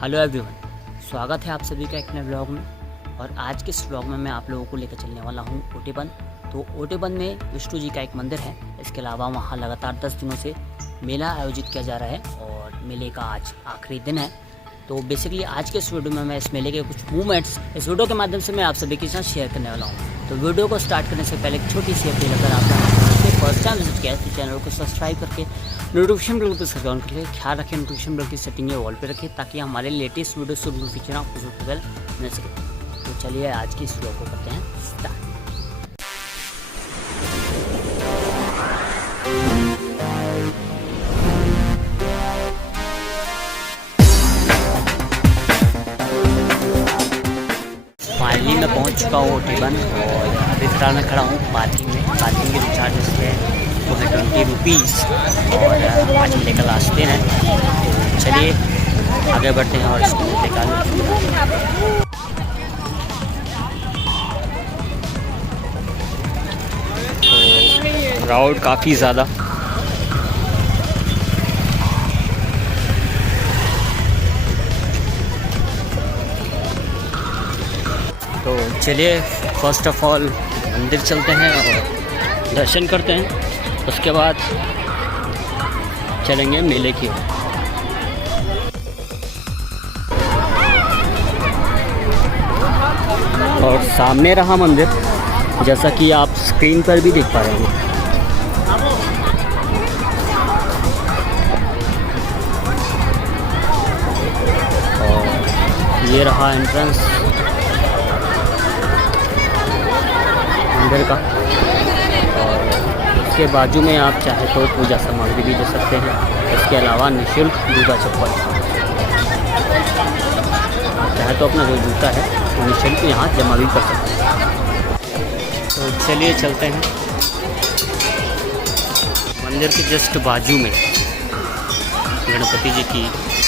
Hello everyone, स्वागत है आप सभी का एक नए ब्लॉग में। और आज के इस ब्लॉग में मैं आप लोगों को लेकर चलने वाला हूँ ओटेबन। तो ओटेबन में विष्णु जी का एक मंदिर है। इसके अलावा वहाँ लगातार 10 दिनों से मेला आयोजित किया जा रहा है और मेले का आज आखिरी दिन है। तो बेसिकली आज के इस वीडियो में मैं इस मेले के कुछ मूवमेंट्स इस वीडियो के माध्यम से मैं आप सभी के साथ शेयर करने वाला हूँ। तो वीडियो को स्टार्ट करने से पहले एक छोटी सी अपील, अगर आपने फर्स्ट टाइम विजिट किया है तो चैनल को सब्सक्राइब करके नोटिफिकेशन बेल को सब्सक्राइब करके ख्याल रखें, नोटिफिकेशन बेल की सेटिंग ऑल पे रखें ताकि हमारे लेटेस्ट वीडियो से नोटिफिकेशन आपको सबसे पहले मिल सके। तो चलिए आज की इस वीडियो को करते हैं स्टार्ट। फाइनली मैं पहुंच चुका हूँ ओटेबन और अभी फिलहाल मैं खड़ा हूँ पार्किंग में। पार्किंग के जो चार्जेस है वो है 20 रुपीज़ और आज मेले का लास्ट दिन है। तो चलिए आगे बढ़ते हैं और इसको निकाल। तो क्राउड काफ़ी ज़्यादा, तो चलिए फर्स्ट ऑफ ऑल मंदिर चलते हैं और दर्शन करते हैं, उसके बाद चलेंगे मेले की ओर। और सामने रहा मंदिर, जैसा कि आप स्क्रीन पर भी देख पा रहे हैं। और ये रहा एंट्रेंस मंदिर का। और इसके बाजू में आप चाहे तो पूजा सामग्री भी ले सकते हैं। इसके अलावा निःशुल्क जूता चप्पल, चाहे तो अपना जो जूता है वो निःशुल्क यहाँ जमा भी कर सकते हैं। तो चलिए चलते हैं। मंदिर के जस्ट बाजू में गणपति जी की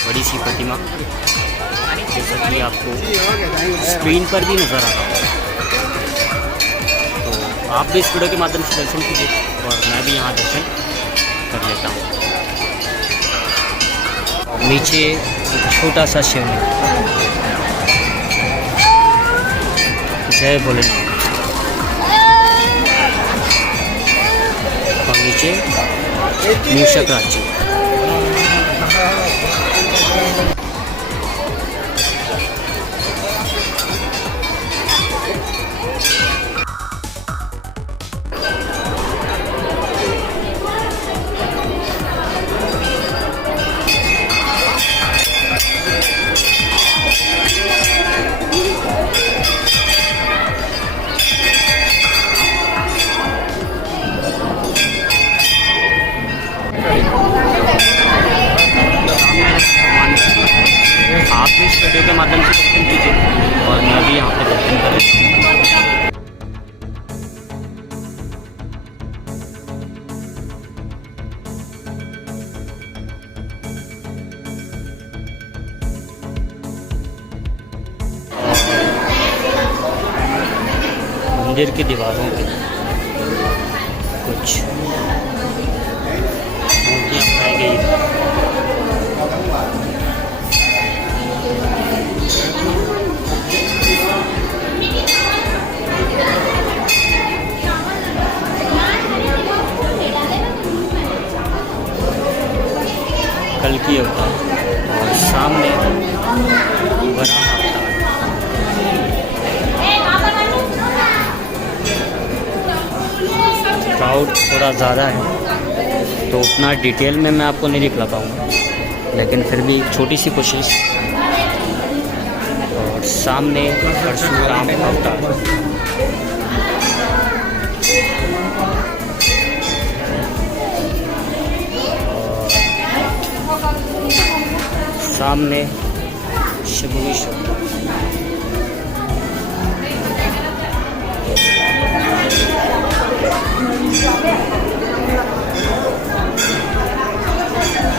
बड़ी सी प्रतिमा, जैसा कि आपको स्क्रीन पर भी नज़र आ रहा है। आप भी इस वीडियो के माध्यम से दर्शन कीजिए और मैं भी यहाँ दर्शन कर लेता हूँ। नीचे एक छोटा सा शिवलिंग, जय भोलेनाथ। और नीचे मूषक राज्य। आप भी इस वीडियो के माध्यम से दर्शन कीजिए और मैं भी यहाँ पे दर्शन कर लेता हूँ। मंदिर की दीवारों पे कुछ मूर्तियाँ बनाई गई हैं। कल की अवतार और सामने बड़ा क्राउड थोड़ा ज़्यादा है तो उतना डिटेल में मैं आपको नहीं दिखला पाऊँगा, लेकिन फिर भी छोटी सी कोशिश। और सामने परशुराम अवतार, सामने शिव विष्णु।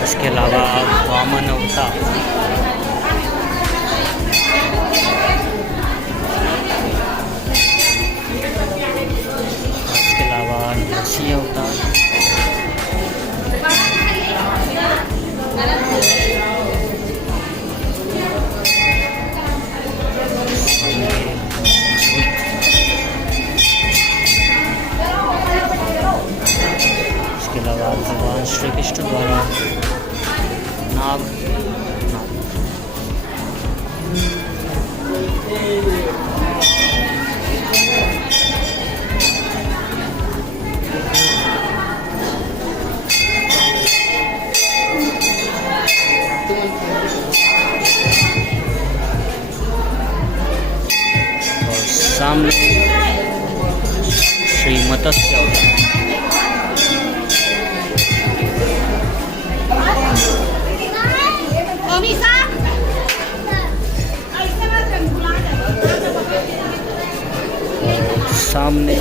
इसके अलावा वामन अवतार, इसके अलावा नरसिंह अवतार, सामने श्री मत्स्य अवतार। सामने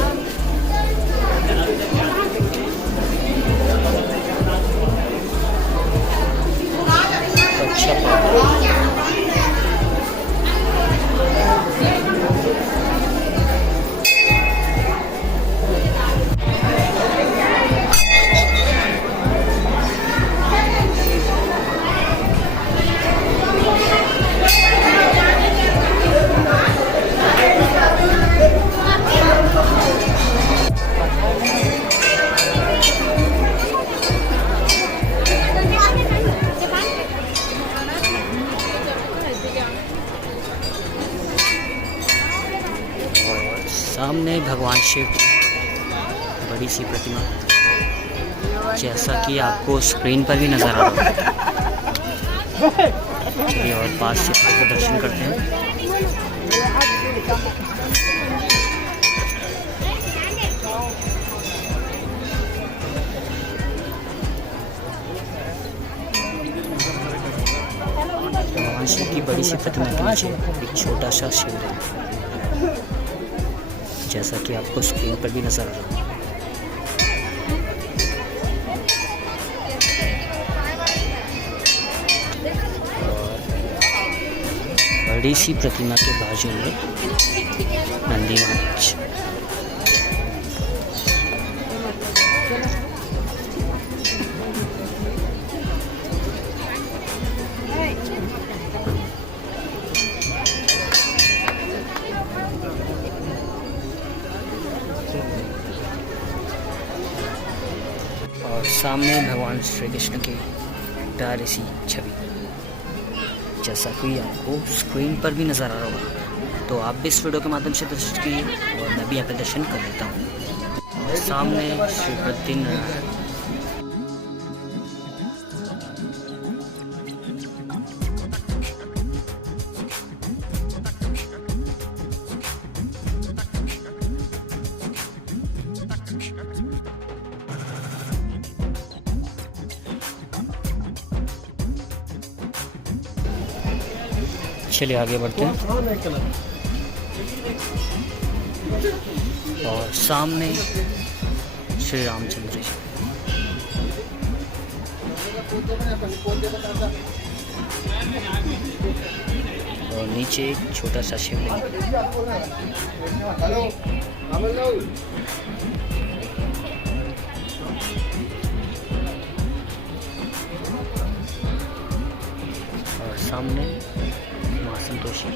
सामने भगवान शिव की बड़ी सी प्रतिमा, जैसा कि आपको स्क्रीन पर भी नज़र आ रहा है। चलिए और पास से इसका दर्शन करते हैं। भगवान शिव की बड़ी सी प्रतिमा के नीचे एक छोटा सा शिवलिंग, जैसा कि आपको स्क्रीन पर भी नजर आ रहा है। बड़ी सी प्रतिमा के बाजू में नंदी महाराज। और सामने भगवान श्री कृष्ण की प्यारी सी छवि, जैसा कि आपको स्क्रीन पर भी नज़र आ रहा होगा। तो आप भी इस वीडियो के माध्यम से दर्शन कीजिए और मैं भी यहाँ पे दर्शन कर लेता हूँ। सामने श्री बद्रीनारायण। चलिए आगे बढ़ते हैं। और सामने श्री रामचंद्र जी, और नीचे एक छोटा सा शिवलिंग। और सामने माँ संतोषी।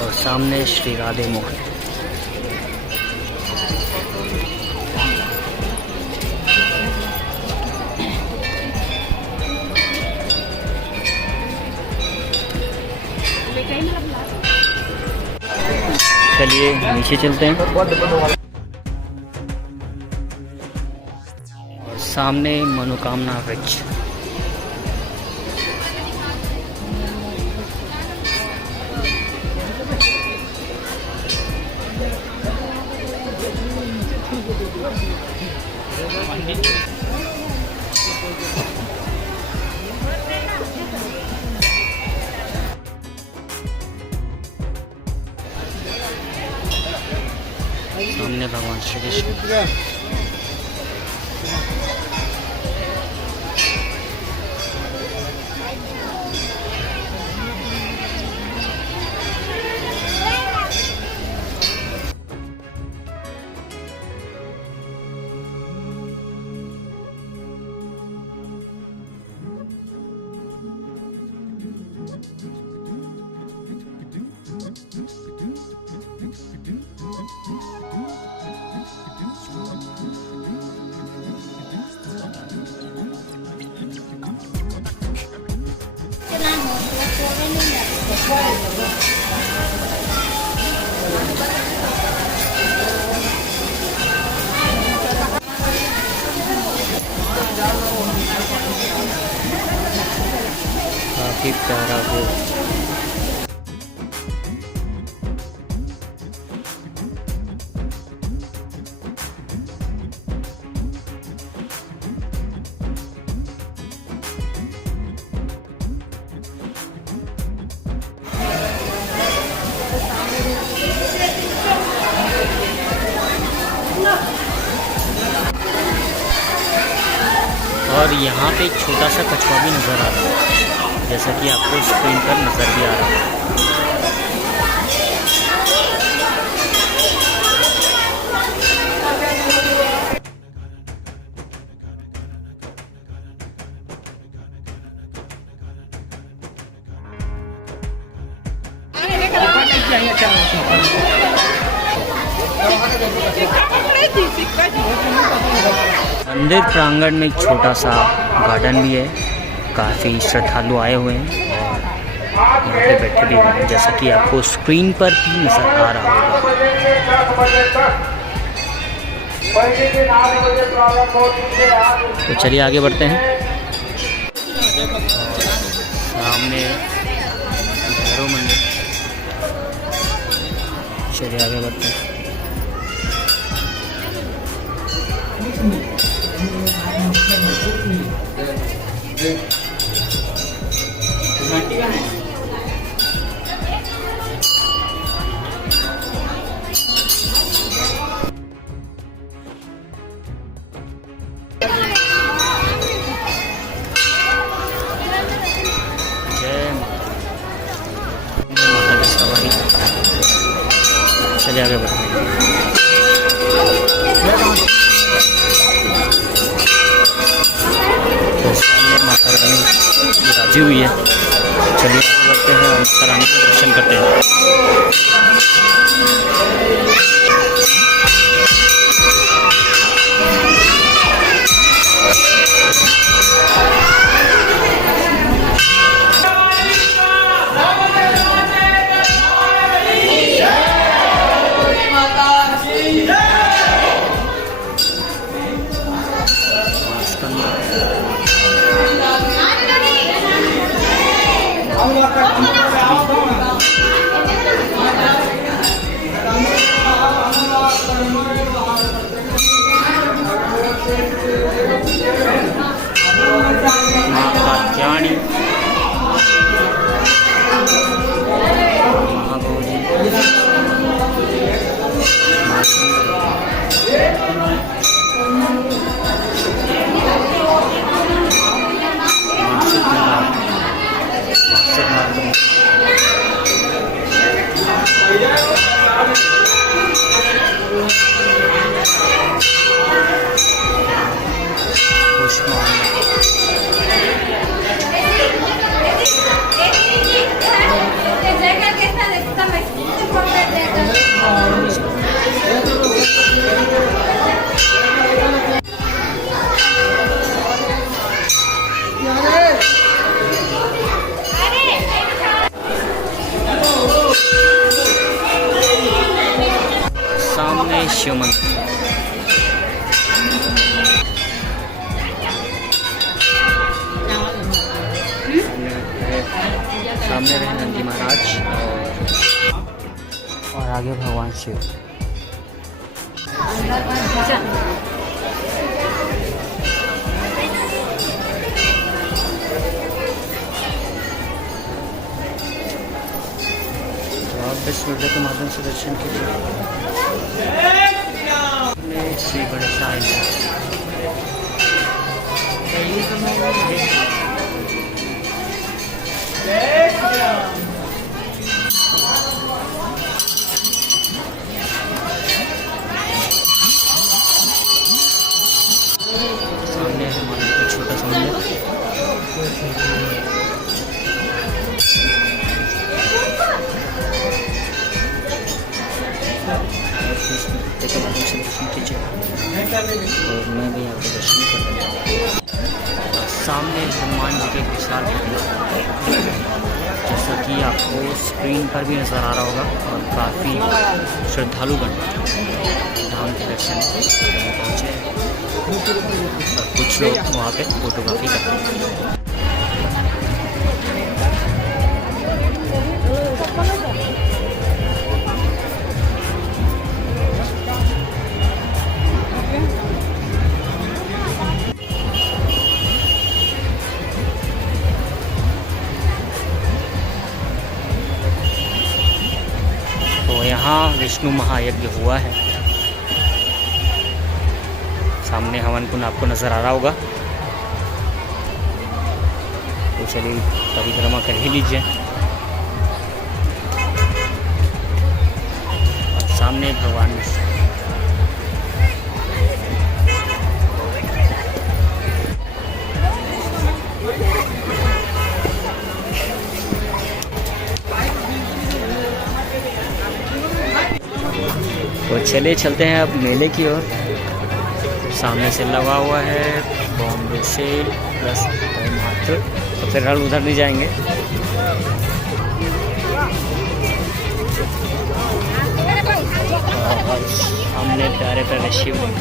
और सामने श्री राधे मोहन। चलिए नीचे चलते हैं। और सामने मनोकामना वृक्ष। सामने भगवान श्री कृष्ण। और यहाँ पे एक छोटा सा कछुआ भी नज़र आ रहा है, जैसा कि आपको स्क्रीन पर नज़र भी आ रहा है। मंदिर प्रांगण में एक छोटा सा गार्डन भी है, काफ़ी श्रद्धालु आए हुए हैं और यहाँ पे बैठे भी हुए हैं, जैसा कि आपको स्क्रीन पर भी नजर आ रहा होगा। तो चलिए आगे बढ़ते हैं। सामने भैरव मंदिर, चलिए आगे बढ़ते हैं। चलिए आगे बढ़ते हैं। तो सामने माता रानी राजी हुई है, चलिए आगे बढ़ते हैं और माता रानी के दर्शन करते हैं। सामने शिव मंदिर, सामने रहे नंदी महाराज और आगे भगवान शिव। तो आप इस वीडियो के माध्यम से दर्शन कीजिए श्री गणेश सामने हमारे एक छोटा सा मंदिर। के माध्यम से दर्शन कीजिए और मैं भी आपको दर्शन कर सामने हनुमान जी के विशाल प्रतिमा, जैसा कि आपको स्क्रीन पर भी नज़र आ रहा होगा, और काफ़ी श्रद्धालुगण धाम के दर्शन पहुँचे और कुछ लोग वहाँ पे फोटोग्राफी करते हैं। यहाँ विष्णु महायज्ञ हुआ है, सामने हवन कुंड आपको नज़र आ रहा होगा। तो चलिए परिक्रमा कर ही लीजिए। और सामने भगवान तो चलिए चलते हैं अब मेले की ओर। सामने से लगा हुआ है बॉम्बे से प्लस मात्र, तो फिर हम उधर नहीं जाएंगे। और सामने प्यारे प्यारे शिवलिंग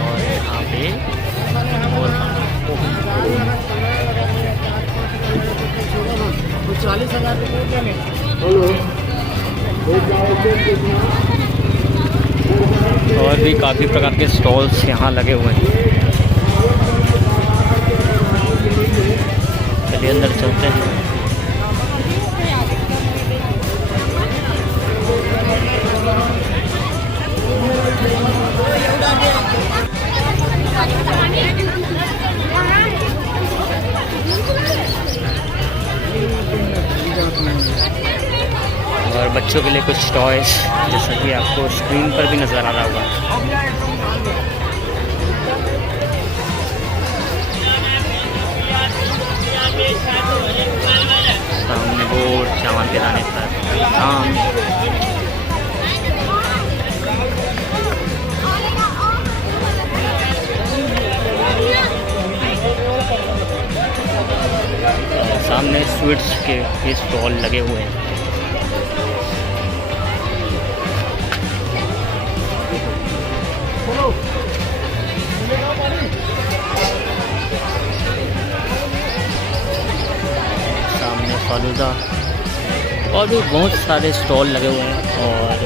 और यहाँ पे और 40,000 और भी काफ़ी प्रकार के स्टॉल्स यहाँ लगे हुए हैं। चलिए अंदर चलते हैं। और बच्चों के लिए कुछ टॉयज, जैसा कि आपको स्क्रीन पर भी नज़र आ रहा होगा। सामने बोर्ड चावल के दाने पर आम। सामने स्वीट्स के स्टॉल लगे हुए हैं। सामने फालूदा और भी बहुत सारे स्टॉल लगे हुए हैं। और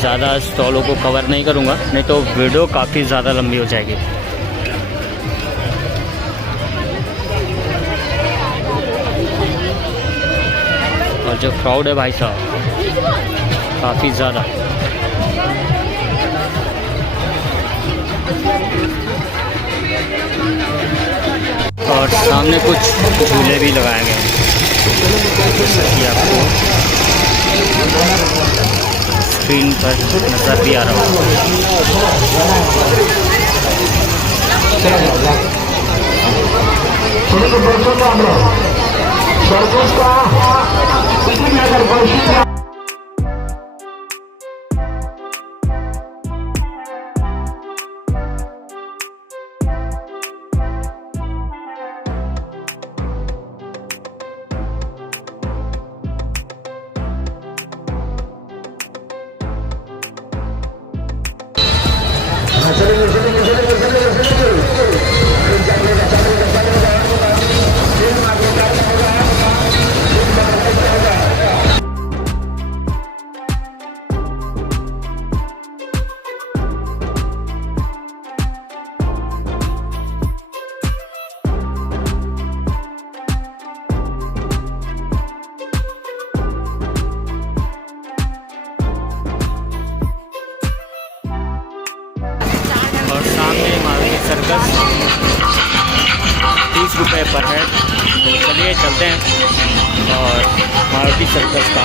ज़्यादा स्टॉलों को कवर नहीं करूँगा, नहीं तो वीडियो काफ़ी ज़्यादा लंबी हो जाएगी। और जो क्राउड है भाई साहब काफ़ी ज़्यादा। और सामने कुछ झूले भी लगाए गए हैं, जैसा कि आपको स्क्रीन पर नज़र भी आ रहा होगा। और सामने मारुति सर्कस 30 रुपये पर है। तो चलिए चलते हैं और मारुति सर्कस का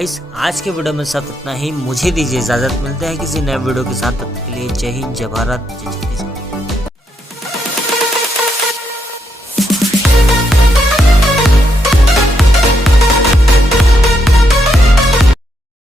गाइस आज के वीडियो में सब इतना ही। मुझे दीजिए इजाज़त, मिलते हैं किसी नए वीडियो के साथ। तब तक के लिए जय हिंद, जय भारत, जय